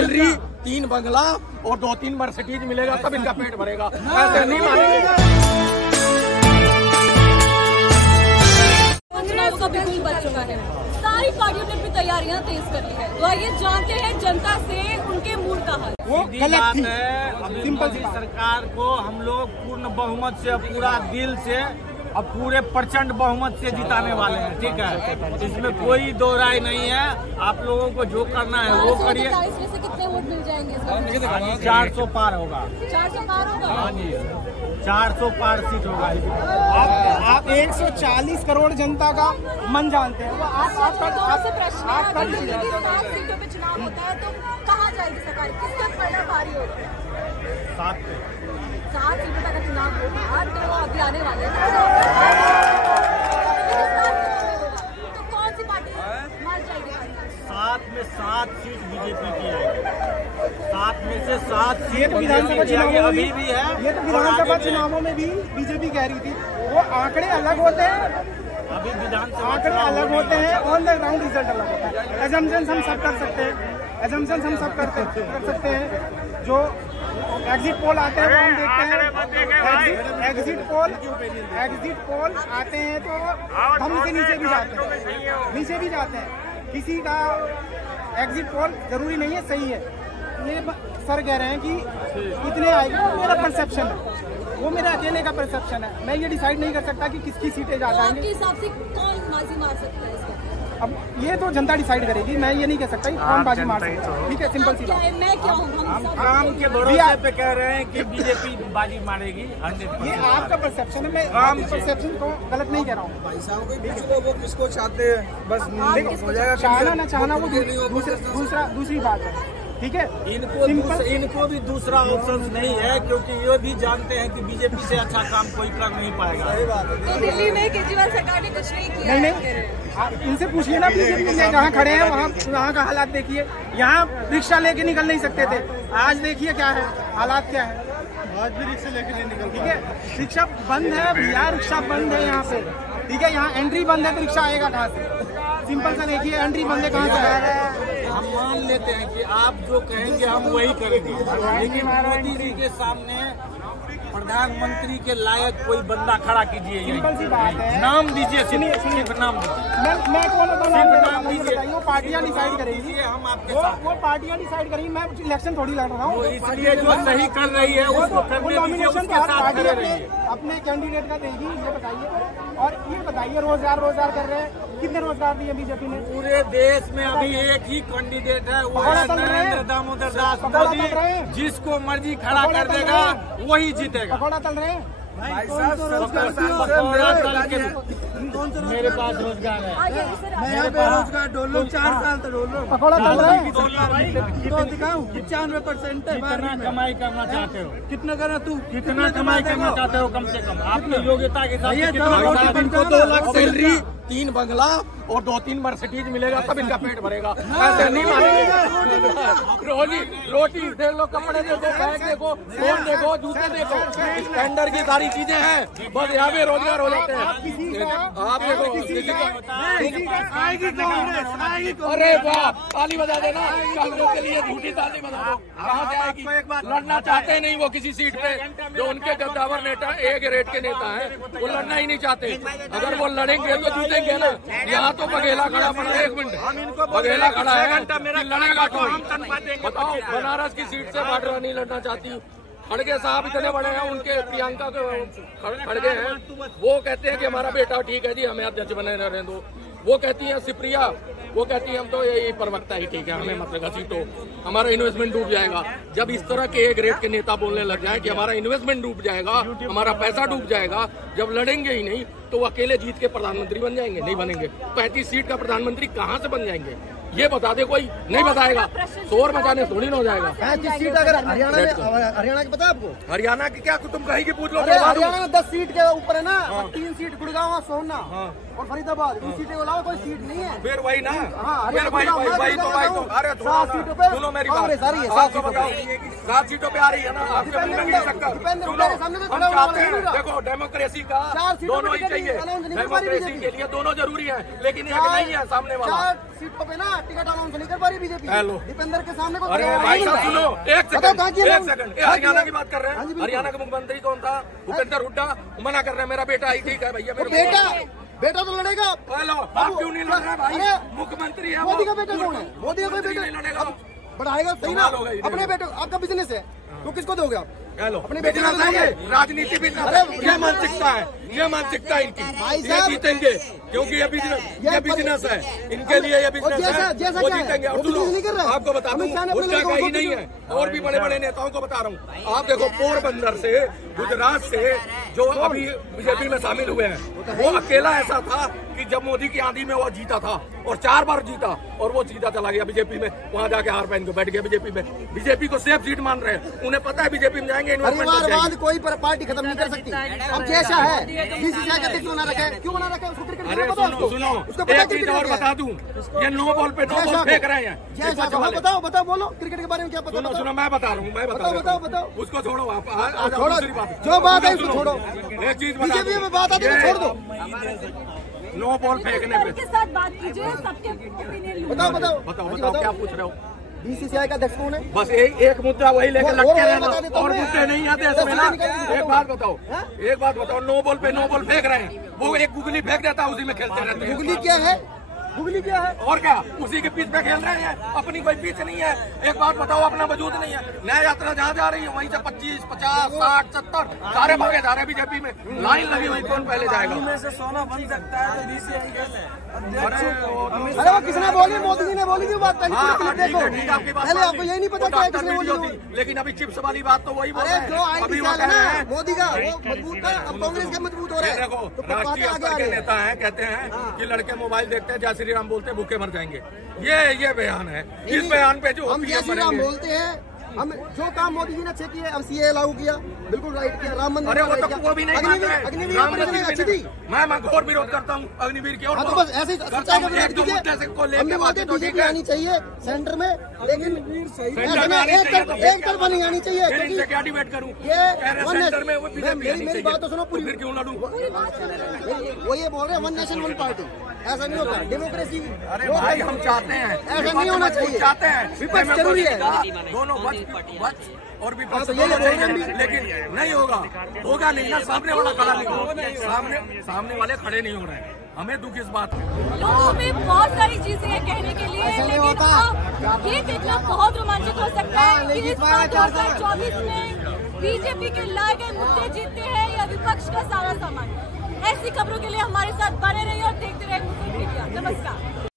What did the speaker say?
Salary, 3 बंगला और 2-3 Mercedes मिलेगा तब इनका पेट भरेगा। ऐसे नहीं मानेंगे। चुनाव का बिल्कुल बच चुका है, सारी पार्टियों ने अपनी तैयारियां तेज कर ली है। तो आइए जानते हैं जनता से उनके मूड का हाल। वो गलत थी। सिंपल सी सरकार को हम लोग पूर्ण बहुमत से, पूरा दिल से और पूरे प्रचंड बहुमत से जिताने वाले हैं। ठीक है, इसमें कोई दो राय नहीं है। आप लोगों को जो करना है वो करिए। इसमें से कितने वोट मिल जाएंगे? 400 पार होगा। 400 पार होगा। हाँ जी, 400 पार सीट होगा। आप 140 करोड़ जनता का मन जानते हैं। आपसे प्रश्न है, अगर 7 सीटों पे चुनाव होता है तो कहाँ जाएगी सरकार? किसके परिणाम भारी होते हैं? 7 सीटों तक चुनाव होगा तो अभी आने वाले हैं, तो कौन सी पार्टी मार जाएगी? 7 में 7 सीट बीजेपी की आएगी। 7 में से 7 सीट विधानसभा चुनावों अभी भी है। ये तो विधानसभा चुनावों में भी बीजेपी कह रही थी। वो आंकड़े अलग होते हैं, अभी विधानसभा आंकड़े अलग होते हैं, ऑन द ग्राउंड रिजल्ट अलग होता है। एजम्पशंस हम सब कर सकते हैं, एजम्पशंस हम सब कर सकते हैं। जो एग्जिट पोल आते हैं वो हम देखते हैं। एग्जिट पोल आते हैं तो हम इसे नीचे भी जाते हैं। किसी का एग्जिट पोल जरूरी नहीं है सही है। ये सर कह रहे हैं कि इतने आएंगे, वो मेरा परसेप्शन है, वो मेरा अकेले का परसेप्शन है। मैं ये डिसाइड नहीं कर सकता कि किसकी सीटें ज्यादा आएंगी। आपके हिसाब से कौन बाजी मार सकता है इसको? अब ये तो जनता डिसाइड करेगी, मैं ये नहीं कह सकता कि कौन बाजी मार सकता है। ठीक है, सिंपल सी बात। मैं क्या हूँ, हम काम के भरोसे पे कह रहे हैं कि बीजेपी बाजी मारेगी। ये आपका परसेप्शन है, मैं आपके परसेप्शन को गलत नहीं कह रहा हूँ। भाई साहब को वो किसको चाहते हैं, बस हो जाएगा। चाहना ना चाहना वो दूसरी बात है। ठीक है, इनको भी दूसरा ऑप्शन नहीं है, क्योंकि ये भी जानते हैं कि बीजेपी से अच्छा काम कोई कर नहीं पाएगा। तो दिल्ली में केजरीवाल सरकार ने कुछ नहीं किया? नहीं, आप इनसे पूछिए ना, जहाँ खड़े हैं वहाँ का हालात देखिए। यहाँ रिक्शा लेके निकल नहीं सकते थे, आज देखिए क्या है, हालात क्या है। आज भी रिक्शा लेके नहीं निकल। ठीक है, रिक्शा बंद है भैया, रिक्शा बंद है यहाँ से। ठीक है, यहाँ एंट्री बंद है तो रिक्शा आएगा कहाँ से? सिंपल सा देखिए, एंट्री बंद है, कहाँ से आएगा? हम मान लेते हैं कि आप जो कहेंगे हम वही करेंगे, लेकिन मोदी जी के सामने प्रधानमंत्री के लायक कोई बंदा खड़ा कीजिए। सिंपल सी बात है, नाम दीजिए, सिर्फ नाम दीजिए। मैं कौन नाम दीजिए, वो पार्टियां डिसाइड करेंगी। हम आपके साथ, वो पार्टियां डिसाइड करेंगी। मैं इलेक्शन थोड़ी लड़ रहा हूँ। इसलिए जो सही कर रही है उसको करने दीजिए, उसके साथ खड़े रहिए। अपने कैंडिडेट का देगी, ये बताइए। और ये बताइए, रोजगार कर रहे हैं, कितने रोजगार दिए बीजेपी ने? पूरे देश में अभी एक ही कैंडिडेट है, वो है नरेंद्र दामोदर दास मोदी। जिसको मर्जी खड़ा कर देगा वही जीतेगा। पकौड़ा तल रहे हैं भाई साहब, मेरे पास रोजगार है, मैं यहाँ पे रोजगार डोल लो, 4 साल तक डोल लो। पकौड़ा तल रहे हैं। तो दिखाऊं 95% है। कितना कमाई करना चाहते हो? कितना करना तू? कितना कमाई करना चाहते हो? कम से कम आपकी योग्यता के साथ इनको 2 लाख सैलरी, 3 बंगला और 2-3 मर्सिडीज मिलेगा तब इनका पेट भरेगा। ऐसे नहीं मानेंगे। रोटी देख लो, कपड़े देखो, बैग देखो, फोन देखो, जूते देखो, स्टैंडर्ड की सारी चीजें हैं। बस यहाँ पे रोजगार हो जाते हैं। आप देखो, अरे वाह, ताली बजा देना कांग्रेस के लिए, झूठी ताली बजा दो। कहाँ से आएगी? लड़ना चाहते नहीं वो किसी सीट पे, जो उनके गद्दावर नेता ए ग्रेड के नेता हैं, वो लड़ना ही नहीं चाहते। अगर वो लड़ेंगे तो जीतेंगे ना। यहाँ तो बघेला खड़ा पड़ा है, 1 मिनट, बघेला खड़ा है, लड़ेगा कौन? बताओ, बनारस की सीट से वाड्रा नहीं लड़ना चाहती। खड़गे साहब इतने बड़े हैं, उनके प्रियंका के खड़गे हैं, वो कहते हैं कि हमारा बेटा ठीक है जी, हमें अध्यक्ष बने रहने दो। वो कहती है सिप्रिया, वो कहती है हम तो यही प्रवक्ता ही ठीक है, हमें मतलब घसीटो, हमारा इन्वेस्टमेंट डूब जाएगा। जब इस तरह के एक रेट के नेता बोलने लग जाए कि हमारा इन्वेस्टमेंट डूब जाएगा, हमारा पैसा डूब जाएगा, जब लड़ेंगे ही नहीं तो वो अकेले जीत के प्रधानमंत्री बन जाएंगे? नहीं बनेंगे। 35 सीट का प्रधानमंत्री कहाँ से बन जाएंगे? ये बता दे कोई, नहीं बताएगा। शोर मचाने थोड़ी ना हो जाएगा। सीट अगर हरियाणा की पता है आपको? हरियाणा की क्या तुम कहीं की पूछ लो। हरियाणा में 10 सीट के ऊपर है ना, 3 सीट गुड़गांव, सोना और फरीदाबाद इन सीटों के अलावा कोई सीट नहीं है। फिर वही ना, हाँ, फिर वही तो अरे 7 सीटों पे सुनो मेरी बात, आपको बताओ 7 सीटों पे आ रही है ना, आपके मुंह में नहीं सकता। हम चाहते हैं, देखो डेमोक्रेसी का दोनों ही चाहिए, डेमोक्रेसी के लिए दोनों जरूरी है, लेकिन एक नहीं है सामने वाला। 4 सीटों पे ना टिकट अनाउंस नहीं कर पा रही बीजेपी। हेलो दीपेंद्र के सामने अरे भाई साहब सुनो, एक सेकंड, हरियाणा की बात कर रहे हैं। हरियाणा के मुख्यमंत्री कौन था? भूपेंद्र हुड्डा। मना कर रहे हैं, मेरा बेटा ही ठीक है भैया, बेटा तो लड़ेगा। हेलो आप क्यों नहीं लड़ रहे भाई? मुख्यमंत्री है, मोदी का बेटा कौन है? मोदी का कोई बेटा लड़ेगा, बढ़ाएगा सही ना। अपने बेटे आपका बिजनेस है तो किसको दोगे आप? हेलो अपने बेटे बिजनेस है, राजनीति बिजनेस, ये मानसिकता है, ये मानसिकता है इनकी। ये जीतेंगे क्योंकि ये बिजनेस है, इनके लिए ये बिजनेस है, वो जीतेंगे। और सुनो आपको बता दूं, हुड्डा का ही नहीं है, और भी बड़े बड़े नेताओं को बता रहा हूँ। आप देखो पोरबंदर से, गुजरात से जो अभी बीजेपी में शामिल हुए हैं, वो अकेला ऐसा था कि जब मोदी की आंधी में वो जीता था और 4 बार जीता, और वो सीधा चला गया बीजेपी में, वहाँ जाके हार पहन के बैठ गया बीजेपी में। बीजेपी को सेफ सीट मान रहे हैं, उन्हें पता है बीजेपी में जाएंगे परिवारवाद कोई पार्टी खत्म नहीं कर सकती। अब जैसा है बीसीसीआई का अध्यक्ष बना रखा है, क्यों बना रखा है? उसको क्रिकेट सुनो एक चीज और बता दूं, ये नो बॉल पे नो बॉल फेंक रहे हैं। बताओ बोलो क्रिकेट के बारे में क्या पता? सुनो मैं बता रहा हूँ, बताओ उसको छोड़ो, आप छोड़ो, जो बात है उसको छोड़ो। एक चीज बीजेपी में बात आती है छोड़ दो। नो बॉल फेंकने पे के साथ बात कीजिए, सबके ओपिनियन बताओ क्या पूछ रहे हो? बीसीसीआई का अध्यक्ष कौन है? बस एक मुद्दा वही लेकर लटके रहना, और मुद्दे नहीं आते इसमें ना। एक बात बताओ, नो बॉल पे नो बॉल फेंक रहे हैं, वो एक गुगली फेंक देता है, उसी में खेलते रहते हैं। गुगली क्या है? गुगली क्या है? और क्या, उसी के पिच पे खेल रहे हैं, अपनी कोई पिच नहीं है। एक बात बताओ, अपना वजूद नहीं है। नया यात्रा जहाँ जा रही है वहीं से 25, 50, 60, 70 सारे भागे जा रहे हैं बीजेपी में, लाइन लगी हुई, कौन पहले जाएगा? से सोना बन सकता है तो बीसीसीआई कैसे? अरे वो किसने बोली? मोदी जी ने बोली थी बात। पहले आपको यही नहीं पता क्या किसने बोली? लेकिन अभी चिप्स वाली बात तो वही बोल रहे हैं। जो आईटी साल है ना मोदी का, वो मजबूत था, अब कांग्रेस का मजबूत हो रहा है। देखो राष्ट्रीय स्तर के नेता हैं, कहते हैं कि लड़के मोबाइल देखते हैं, जय श्री राम बोलते भूखे मर जाएंगे। ये बयान है। इस बयान पे जो हम जय श्री राम बोलते हैं, हम जो काम मोदी जी ने अच्छे किए, हम सीए लागू किया, बिल्कुल राइट किया, राम मंदिर। अरे वो तो वो भी नहीं मानते हैं। अग्निवीर अच्छी थी, मैं घोर विरोध करता हूँ अग्निवीर की। और तो बस ऐसे हमने बातें बीजेपी आनी चाहिए सेंटर में, लेकिन एक तरफा नहीं आनी चाहिए। क्या डिबेट करूँ? मेरी बात तो सुनो पूरी, फिर क्यों लड़ूं? वो ये बोल रहे हैं 1 नेशन 1 पार्टी, ऐसा नहीं होता डेमोक्रेसी। अरे भाई हम चाहते हैं, ऐसा नहीं होना चाहिए, चाहते हैं विपक्ष जरूरी है, दोनों बच और विपक्ष दोनों चाहिए, लेकिन नहीं होगा नहीं ना। सामने वाला खड़ा नहीं होगा, सामने वाले खड़े नहीं हो रहे हैं। हमें दुख इस बात है। लोगों में बहुत सारी चीजें हैं कहने के लिए, लेकिन अब ये देखना बहुत रोमांचक हो सकता है कि इस बार 2024 में बीजेपी के लाए गए मुद्दे जीतते हैं या विपक्ष का सारा सामान। ऐसी खबरों के लिए हमारे साथ बने रहिए और देखते रहिए मुस्लिम मीडिया। नमस्कार।